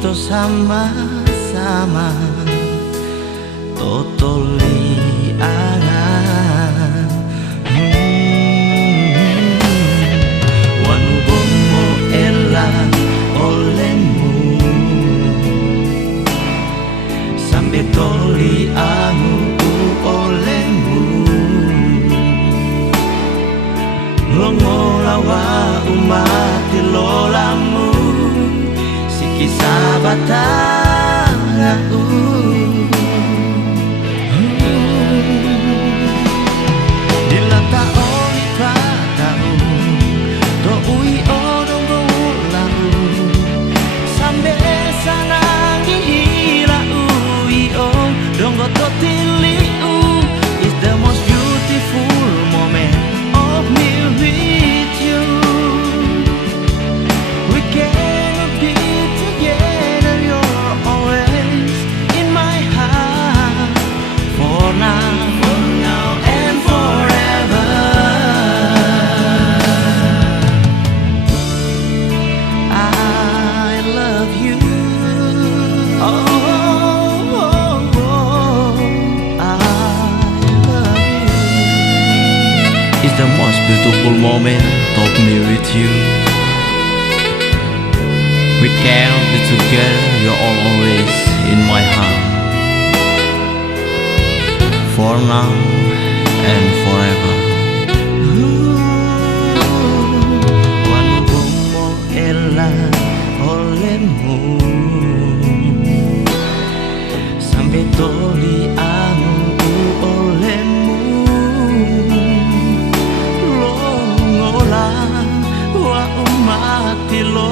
kita sama-sama totoli angan wanu bomo elang olehmu sampai toli angu olehmu ngolawa umat lolamu siki sabatanga dilata oli patau to ui odong golau sambe sanangi hila ui on dongo to tiliu is the most beautiful moment of me with you. We cannot be together, you're always in my heart. For now and forever. I love you. Oh, I love you. It's the most beautiful moment of me with you. We cannot be together, you're always in my heart. For now and forever. Wanu bomo elang olehmu sampai toli angu olehmu longola wa umati lo